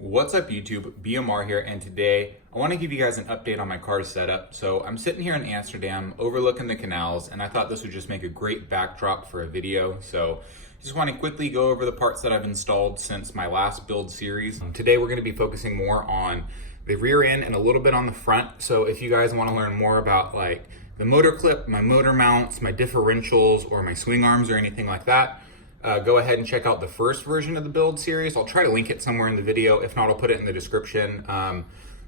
What's up YouTube, BMR here, and today I want to give you guys an update on my car's setup. So I'm sitting here in Amsterdam overlooking the canals, and I thought this would just make a great backdrop for a video. So just want to quickly go over the parts that I've installed since my last build series. Today we're going to be focusing more on the rear end and a little bit on the front. So if you guys want to learn more about like the motor clip, my motor mounts, my differentials, or my swing arms or anything like that, go ahead and check out the first version of the build series. I'll try to link it somewhere in the video. If not, I'll put it in the description.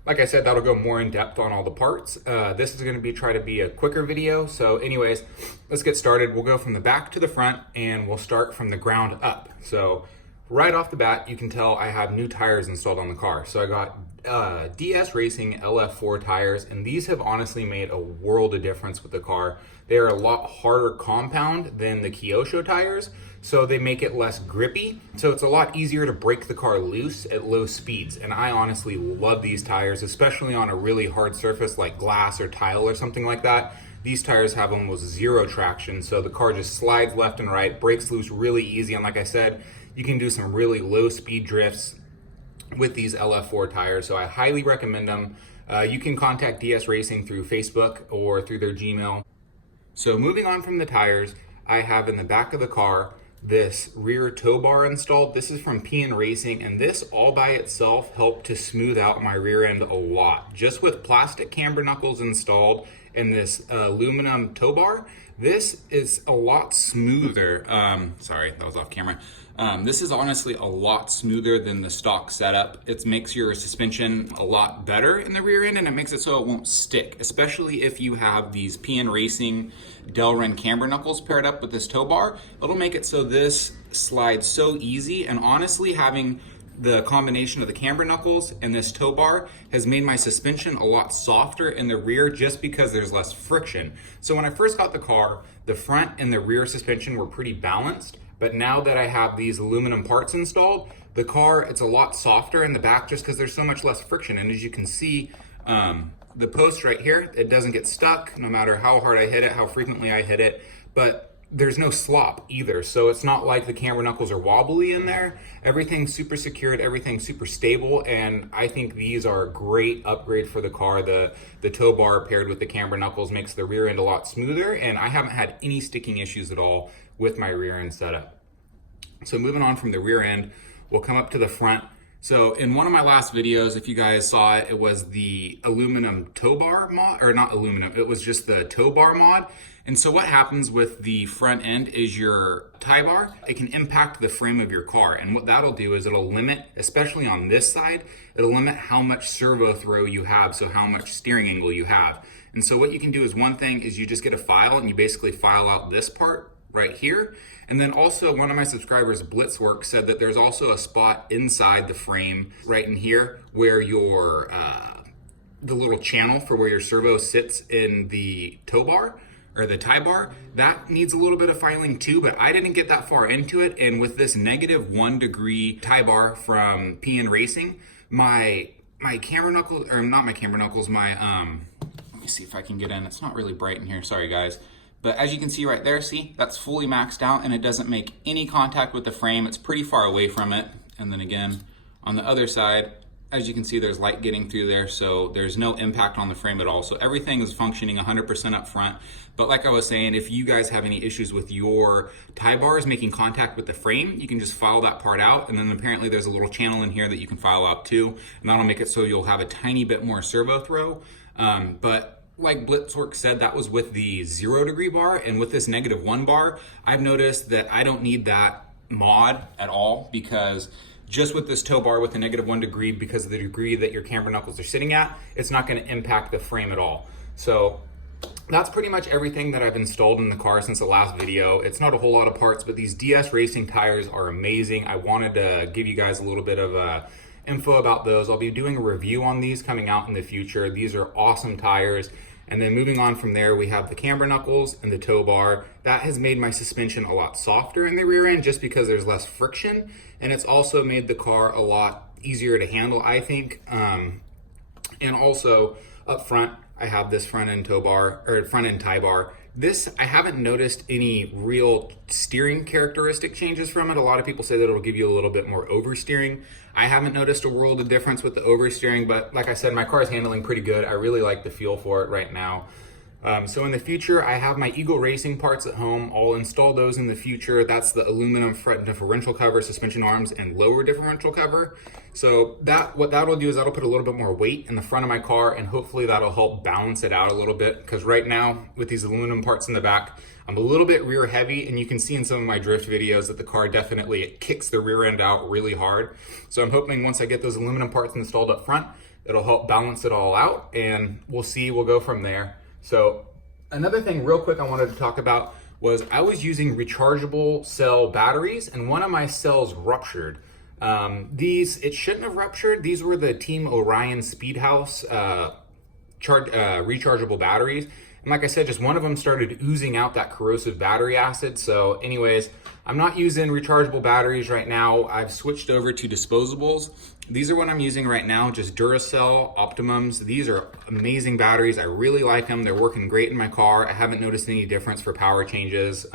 Like I said, that'll go more in depth on all the parts. This is going to try to be a quicker video. So anyways, let's get started. We'll go from the back to the front and we'll start from the ground up. So right off the bat, you can tell I have new tires installed on the car. So I got DS Racing LF4 tires, and these have honestly made a world of difference with the car. They are a lot harder compound than the Kyosho tires, so they make it less grippy. So it's a lot easier to break the car loose at low speeds. And I honestly love these tires, especially on a really hard surface like glass or tile or something like that. These tires have almost zero traction, so the car just slides left and right, breaks loose really easy. And like I said, you can do some really low speed drifts with these LF4 tires, so I highly recommend them. You can contact DS Racing through Facebook or through their Gmail. So moving on from the tires, I have in the back of the car this rear tow bar installed. This is from PN Racing, and this all by itself helped to smooth out my rear end a lot. Just with plastic camber knuckles installed and this aluminum tow bar, this is a lot smoother. Sorry, that was off camera. This is honestly a lot smoother than the stock setup. It makes your suspension a lot better in the rear end, and it makes it so it won't stick, especially if you have these PN Racing Delrin camber knuckles paired up with this tow bar. It'll make it so this slides so easy, and honestly having the combination of the camber knuckles and this tow bar has made my suspension a lot softer in the rear just because there's less friction. So when I first got the car, the front and the rear suspension were pretty balanced, but now that I have these aluminum parts installed, the car, it's a lot softer in the back just because there's so much less friction. And as you can see, the post right here, it doesn't get stuck no matter how hard I hit it, how frequently I hit it, but there's no slop either. So it's not like the camber knuckles are wobbly in there. Everything's super secured, everything's super stable, and I think these are a great upgrade for the car. The tow bar paired with the camber knuckles makes the rear end a lot smoother, and I haven't had any sticking issues at all with my rear end setup. So moving on from the rear end, we'll come up to the front. So in one of my last videos, if you guys saw it, it was the aluminum tow bar mod, or not aluminum, it was just the tow bar mod. And so what happens with the front end is your tie bar, it can impact the frame of your car. And what that'll do is it'll limit, especially on this side, it'll limit how much servo throw you have, so how much steering angle you have. And so what you can do is, one thing is you just get a file and you basically file out this part right here. And then also one of my subscribers, Blitzwork, said that there's also a spot inside the frame right in here where your the little channel for where your servo sits in the tow bar or the tie bar, that needs a little bit of filing too, but I didn't get that far into it. And with this -1 degree tie bar from PN Racing, my camber knuckles, or not my camber knuckles, my let me see if I can get in. It's not really bright in here, sorry guys. But as you can see right there, see, that's fully maxed out and it doesn't make any contact with the frame. It's pretty far away from it. And then again, on the other side, as you can see, there's light getting through there, so there's no impact on the frame at all. So everything is functioning 100% up front. But like I was saying, if you guys have any issues with your tie bars making contact with the frame, you can just file that part out. And then apparently there's a little channel in here that you can file out too. And that'll make it so you'll have a tiny bit more servo throw. But like Blitzwork said, that was with the 0 degree bar, and with this -1 bar, I've noticed that I don't need that mod at all, because just with this tow bar with the -1 degree, because of the degree that your camber knuckles are sitting at, it's not gonna impact the frame at all. So that's pretty much everything that I've installed in the car since the last video. It's not a whole lot of parts, but these DS Racing tires are amazing. I wanted to give you guys a little bit of info about those. I'll be doing a review on these coming out in the future. These are awesome tires. And then moving on from there, we have the camber knuckles and the tow bar. That has made my suspension a lot softer in the rear end just because there's less friction. And it's also made the car a lot easier to handle, I think. And also up front, I have this front end tow bar, or front end tie bar This, I haven't noticed any real steering characteristic changes from it. A lot of people say that it'll give you a little bit more oversteering. I haven't noticed a world of difference with the oversteering, but like I said, my car is handling pretty good. I really like the feel for it right now. So in the future, I have my Eagle Racing parts at home. I'll install those in the future. That's the aluminum front differential cover, suspension arms, and lower differential cover. So what that'll do is that'll put a little bit more weight in the front of my car, and hopefully that'll help balance it out a little bit. Because right now, with these aluminum parts in the back, I'm a little bit rear heavy, and you can see in some of my drift videos that the car definitely, it kicks the rear end out really hard. So I'm hoping once I get those aluminum parts installed up front, it'll help balance it all out, and we'll see, we'll go from there. So another thing real quick I wanted to talk about was I was using rechargeable cell batteries, and one of my cells ruptured. It shouldn't have ruptured. These were the Team Orion Speedhouse rechargeable batteries. And like I said, just one of them started oozing out that corrosive battery acid. So anyways, I'm not using rechargeable batteries right now. I've switched over to disposables. These are what I'm using right now, just Duracell Optimums. These are amazing batteries. I really like them. They're working great in my car. I haven't noticed any difference for power changes.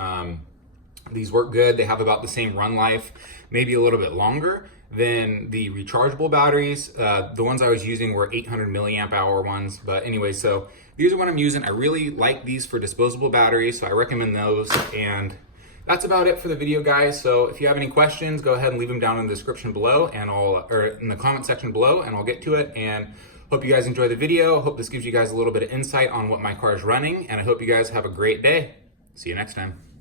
These work good. They have about the same run life, maybe a little bit longer than the rechargeable batteries. The ones I was using were 800 milliamp hour ones. But anyway, so these are what I'm using. I really like these for disposable batteries, so I recommend those. And that's about it for the video, guys. So if you have any questions, go ahead and leave them down in the description below, and or in the comment section below, and I'll get to it. And hope you guys enjoy the video. Hope this gives you guys a little bit of insight on what my car is running, and I hope you guys have a great day. See you next time.